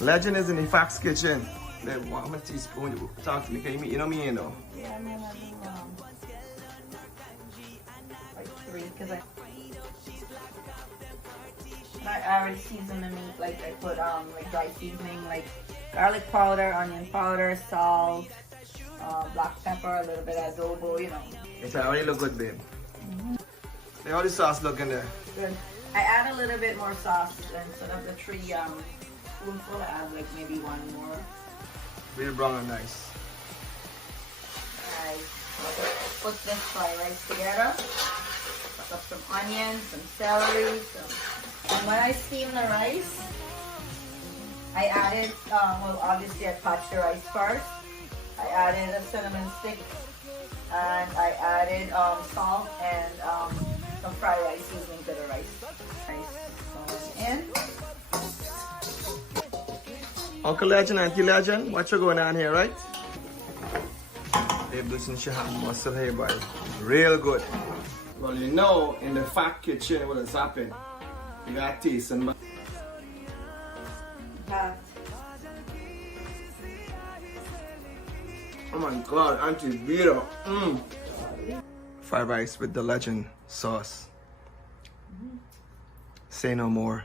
Legend is in the Fox kitchen. Babe, want my teaspoon? Talk to me. Can you know me, you know? Yeah, I'm gonna do like 3 because I already seasoned the meat. Like I put like dry seasoning, like garlic powder, onion powder, salt, black pepper, a little bit of adobo. You know. It's already look good, babe. Hey, how the sauce look in there? Good. I add a little bit more sauce instead of the 3 spoonful. I add like maybe 1 more. Real brown and nice. I put this fried rice together. Put up some onions, some celery, and when I steam the rice, I added, well obviously I patched the rice first. I added a cinnamon stick and I added salt and some fried rice seasoning to the rice. Rice going in. Uncle Legend, Auntie Legend, what you going on here, right? Babe, listen, she have muscle here, boy. Real good. Well, you know, in the fat kitchen, what has happened? You got taste and That. oh my God, Auntie Vito. Fried rice with the Legend sauce. Say no more.